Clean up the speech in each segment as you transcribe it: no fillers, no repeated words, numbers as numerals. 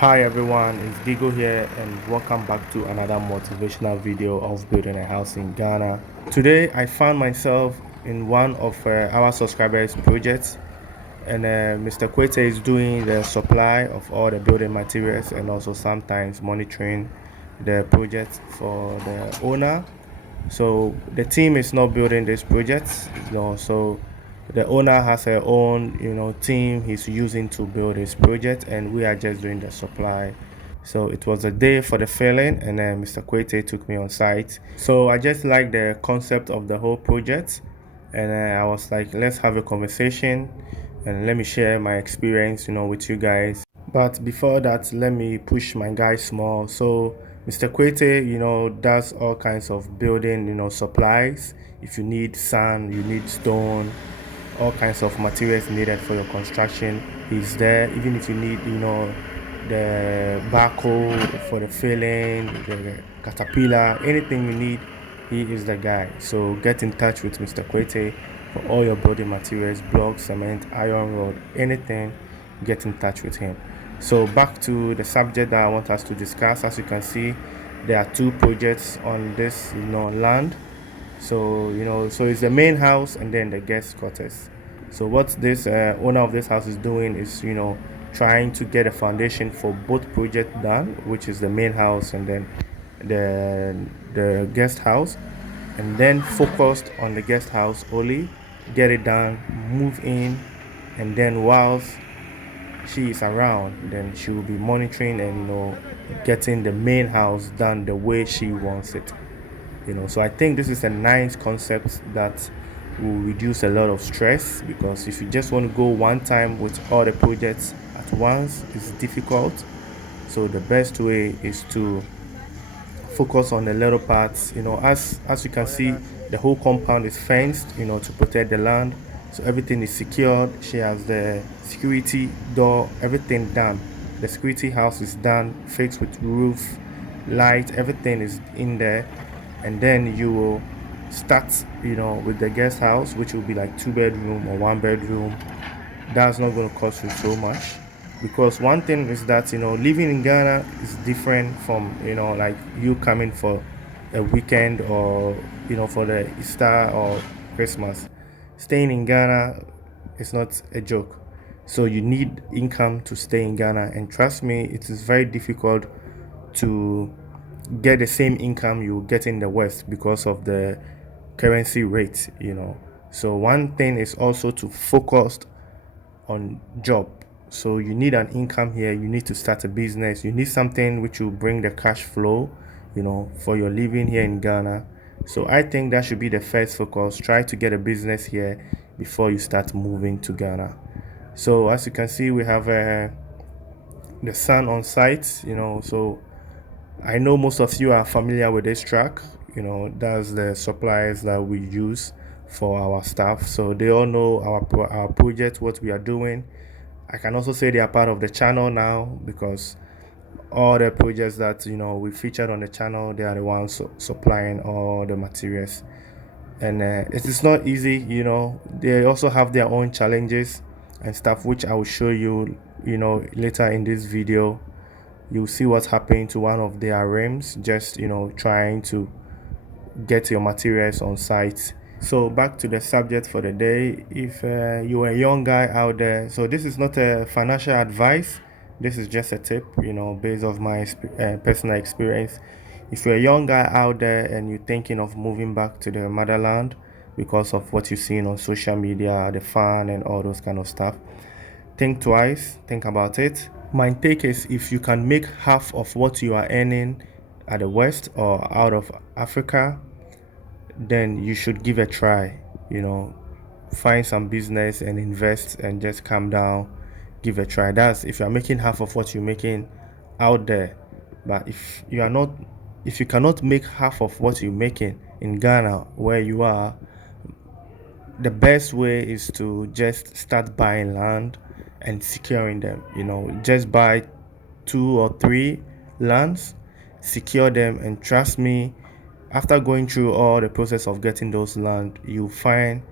Hi everyone, it's Gigo here and welcome back to another motivational video of building a house in Ghana. Today I found myself in one of our subscribers projects, and Mr. Kwete is doing the supply of all the building materials and also sometimes monitoring the project for the owner. So the team is not building this project, so the owner has her own, team he's using to build his project, and we are just doing the supply. So it was a day for the filling, and then Mr. Kwete took me on site. So I just like the concept of the whole project, and I was like, let's have a conversation, and let me share my experience, with you guys. But before that, let me push my guy small. So Mr. Kwete, does all kinds of building, supplies. If you need sand, you need stone, all kinds of materials needed for your construction, he's there. Even if you need, the backhoe for the filling, the caterpillar, anything you need, he is the guy. So get in touch with Mr. Kwete for all your building materials, blocks, cement, iron rod, anything. Get in touch with him. So back to the subject that I want us to discuss. As you can see, there are two projects on this, land. So so it's the main house and then the guest quarters. So what this owner of this house is doing is, trying to get a foundation for both projects done, which is the main house and then the guest house, and then focused on the guest house only, get it done, move in, and then whilst she is around, then she will be monitoring and getting the main house done the way she wants it. So I think this is a nice concept that will reduce a lot of stress, because if you just want to go one time with all the projects at once, it's difficult. So the best way is to focus on the little parts. As you can see, the whole compound is fenced, to protect the land, so everything is secured. She has the security door, everything done. The security house is done, fixed with roof, light, everything is in there. And then you will start, with the guest house, which will be like 2 bedroom or 1 bedroom. That's not going to cost you so much, because one thing is that living in Ghana is different from like you coming for a weekend, or for the Easter or Christmas. Staying in Ghana is not a joke. So you need income to stay in Ghana, and trust me, it is very difficult to get the same income you get in the West because of the currency rate. So one thing is also to focus on job. So you need an income here, you need to start a business, you need something which will bring the cash flow, for your living here in Ghana. So I think that should be the first focus. Try to get a business here before you start moving to Ghana. So as you can see, we have the sun on site. So I know most of you are familiar with this track. That's the suppliers that we use for our staff. So they all know our project, what we are doing. I can also say they are part of the channel now, because all the projects that we featured on the channel, they are the ones supplying all the materials. And it is not easy. They also have their own challenges and stuff, which I will show you later in this video. You'll see what's happening to one of their rims, just trying to get your materials on site. So back to the subject for the day. If you're a young guy out there, so this is not a financial advice, this is just a tip, based off my personal experience. If you're a young guy out there and you're thinking of moving back to the motherland because of what you've seen on social media, the fun and all those kind of stuff, think twice, think about it. My take is, if you can make half of what you are earning at the West or out of Africa, then you should give a try. Find some business and invest and just calm down, give a try. That's if you're making half of what you're making out there. But if you cannot make half of what you're making in Ghana where you are, the best way is to just start buying land and securing them. Just buy 2 or 3 lands, secure them, and trust me, after going through all the process of getting those land, you find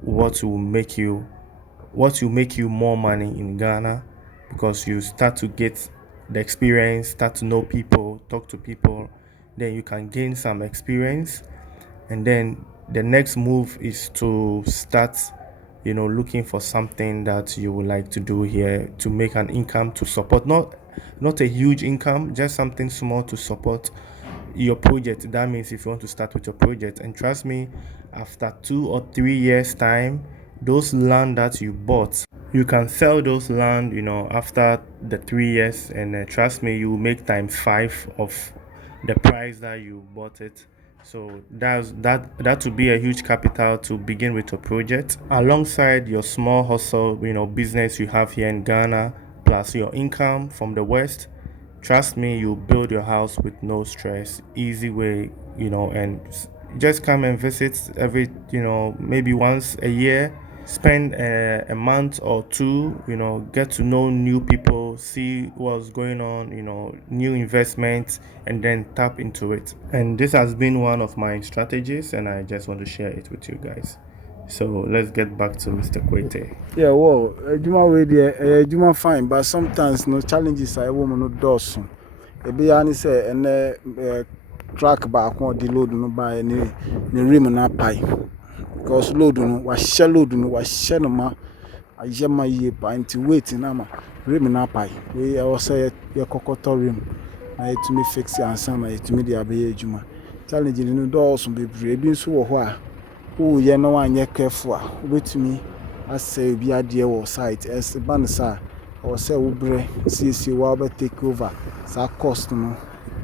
what will make you more money in Ghana, because you start to get the experience, start to know people, talk to people. Then you can gain some experience, and then the next move is to start, looking for something that you would like to do here to make an income to support, not a huge income, just something small to support your project. That means if you want to start with your project, and trust me, after 2 or 3 years time, those land that you bought, you can sell those land, after the 3 years, and trust me, you will make times five of the price that you bought it. So that would be a huge capital to begin with your project, alongside your small hustle, business you have here in Ghana, plus your income from the West. Trust me, you build your house with no stress, easy way, and just come and visit every, maybe once a year. Spend a month or two, get to know new people, see what's going on, new investments, and then tap into it. And this has been one of my strategies, and I just want to share it with you guys. So let's get back to Mr. Kwete. Yeah, well, Juma way there, Juma fine, but sometimes no challenges I woman no does. A be honest, say, and track back on the load no by any rim na pie. Because load no was shell load no was shenoma. I jama ye pint waiting ama rim na pie. We also your cocoto rim. I to me fix and some to me the abe Juma. Challenging no doors be brave so wha. Oh, yeah, no one yet careful. Wait me. I say, be a dear or site as a banner, or say, Ubre, see, will take over. So, cost no.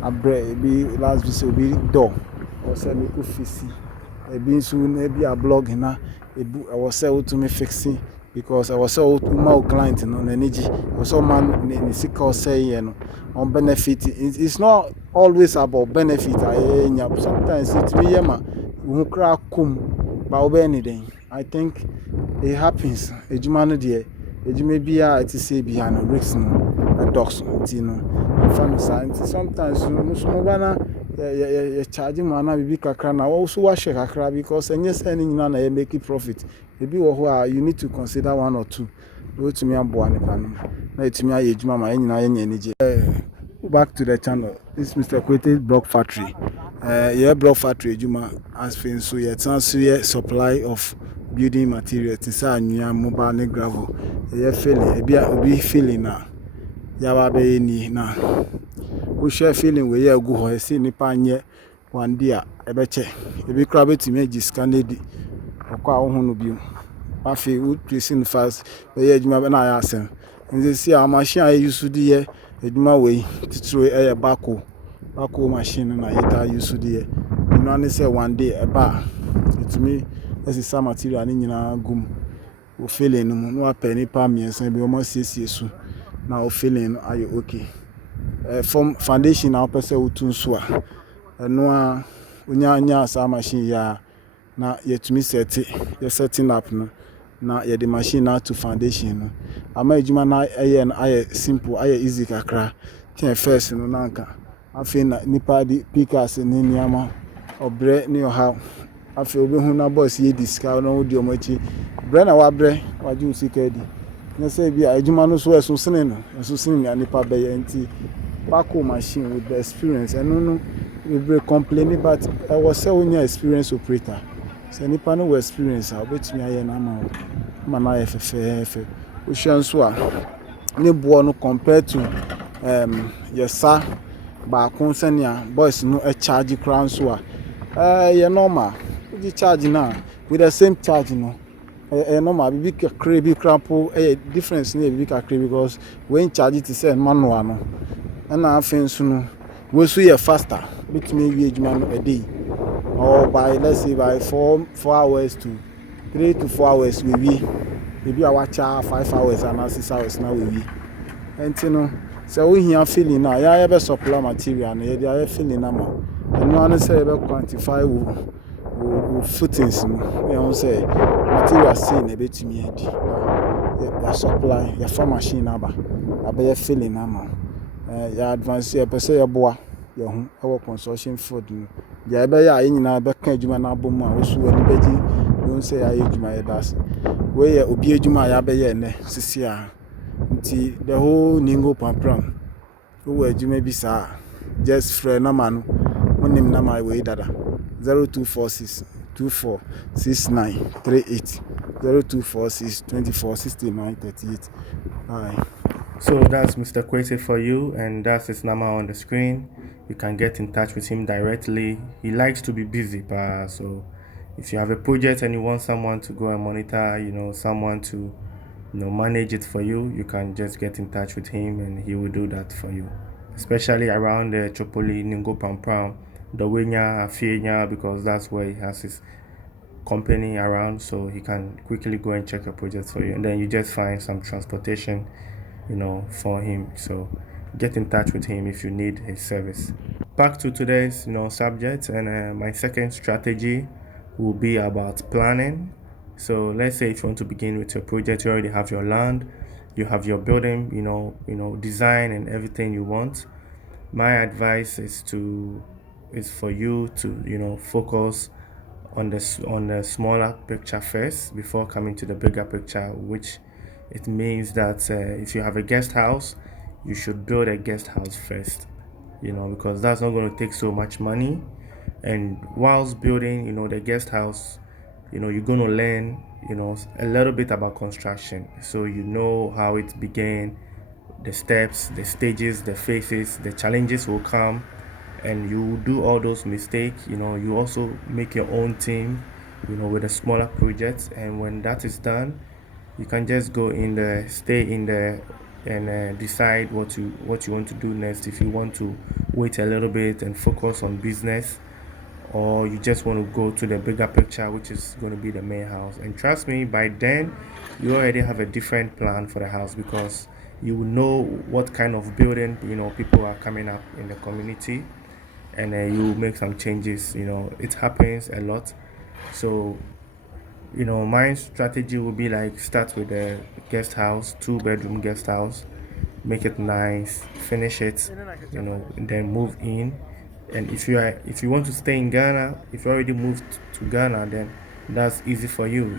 A bread be last visit be door, or say, me could fissy. A being soon, maybe a blog in a book. I was sell to me fixing because I was so more client on energy. Or so man, in sick or say, on benefit. It's not always about benefit. Sometimes it's me, yama, who crack come. But anything, I think it happens. A Jumano dear, a Jumabia, it is say behind a bricks, a dogs, fan science. Sometimes, Musmobana, charging mana, be crana, also wash a crack because, and yes, any none, make it profit. Maybe you need to consider one or two. Go to me and Boane Panum. Let me, a Jumama, any energy. Back to the channel. This is Mr. Kwete's Block Factory. Yeah, Block Factory, Juma has been so yet supply of building materials. It's a new mobile gravel. Yeah, feeling, be feeling now. Yawabe ni na. We share feeling we go see Nipanye one day. Ebeche. Ebi crab it images candy. Okwa ohunu biu. Pafi wood pressing fast. Yeah, Juma na yasem. And they see our machine I used to do eduma way to throw a backhoe machine na yeta use there. You know, say one day a bar. It me as some material in gum. O feeling no penny palm yes and be almost 6 years. Now feeling are you okay? From foundation now person utun swa. No unya some machine ya na yet me set it. You're setting up no. Na the machine now to foundation. Ama ejuma na aye simple, aye easy kakra. Ten first no nanka. Afi na nipa di pickers ni niama obre ni oha. Afi obi hu na boss ye discount no di omachi. Bre na wa bre wa ju sika di. Na say bi ejuma no so eso sene no. Eso sene ya nipa be ye nti backhoe machine with the experience. And no we be complaining but I was say onya experience operator. So nipa no experience a obetimi aye na ma na efefe o hwan so a ne bo no compared to yesa ba kon senia boys no e charge crown so a ye normal we charge na with the same charge no normal bi kakra bi crapo difference na bi kakra because when charge it say manual no na afin so no we so ye faster betimi wi ejuma no a day or by let's say by 4 hours to 3 to 4 hours we maybe I watch 5 hours and 6 hours now we and you know so we here feeling now ya be supply material na ya feeling na ma and no say be quantify wo footings no we won say material say na betimi adi ya supply ya farm machine aba ya feeling na ma ya advance ya pese ya boa ya hu our construction food ya be ya nyina be kan adwuma na abom a wo so wani beji don say ya adwuma ya das we ya obi adwuma ya be ya ne sisi a nti the whole ningo pampram wowɔ adwuma bi saa just frɛ number no wonim number wei dada 0246 246938 0246 246938. Bye. So that's Mr. Kwesi for you, and that's his number on the screen. You can get in touch with him directly. He likes to be busy, so if you have a project and you want someone to go and monitor, someone to manage it for you, you can just get in touch with him and he will do that for you. Especially around the Chopoli, Ningo Pampram, the Winya, Afienya, because that's where he has his company around, so he can quickly go and check a project for you, and then you just find some transportation for him. So get in touch with him if you need his service. Back to today's subject, and my second strategy will be about planning. So let's say if you want to begin with your project, you already have your land, you have your building, design and everything you want. My advice is for you to focus on the smaller picture first before coming to the bigger picture, which it means that if you have a guest house, you should build a guest house first, because that's not going to take so much money. And whilst building, the guest house, you're going to learn, a little bit about construction. So you know how it began, the steps, the stages, the phases, the challenges will come, and you do all those mistakes. You also make your own team, with a smaller project, and when that is done, you can just go in there, stay in there, and decide what you want to do next. If you want to wait a little bit and focus on business, or you just want to go to the bigger picture, which is going to be the main house. And trust me, by then you already have a different plan for the house, because you will know what kind of building people are coming up in the community, and you will make some changes. It happens a lot. So my strategy will be like, start with a guest house, 2-bedroom guest house, make it nice, finish it, and then move in. And if you want to stay in Ghana, if you already moved to Ghana, then that's easy for you,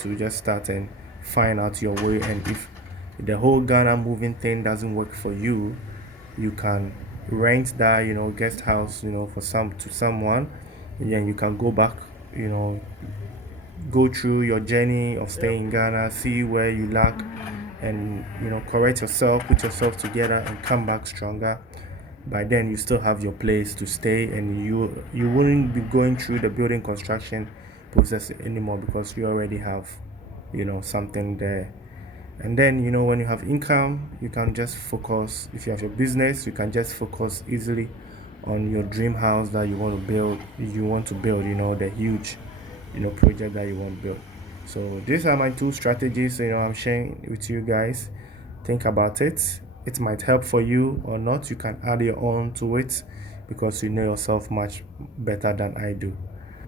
to just start and find out your way. And if the whole Ghana moving thing doesn't work for you, you can rent that guest house for someone, and then you can go back, go through your journey of staying in Ghana, see where you lack, and correct yourself, put yourself together, and come back stronger. By then you still have your place to stay, and you wouldn't be going through the building construction process anymore, because you already have something there. And then when you have income, you can just focus. If you have your business, you can just focus easily on your dream house that you want to build. The huge project that you want to build. So these are my two strategies I'm sharing with you guys. Think about it. It might help for you or not. You can add your own to it, because you know yourself much better than I do.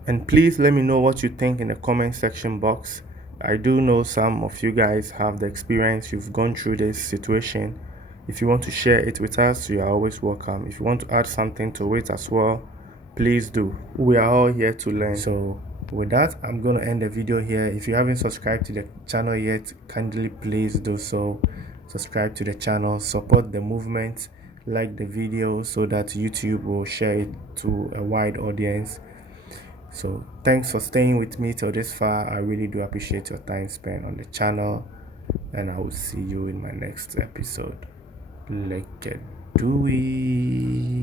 And please let me know what you think in the comment section box. I do know some of you guys have the experience, you've gone through this situation. If you want to share it with us, you are always welcome. If you want to add something to it as well, please do. We are all here to learn. So with that, I'm going to end the video here. If you haven't subscribed to the channel yet, kindly please do so. Subscribe to the channel, support the movement, like the video so that YouTube will share it to a wide audience. So thanks for staying with me till this far. I really do appreciate your time spent on the channel, and I will see you in my next episode. Like do we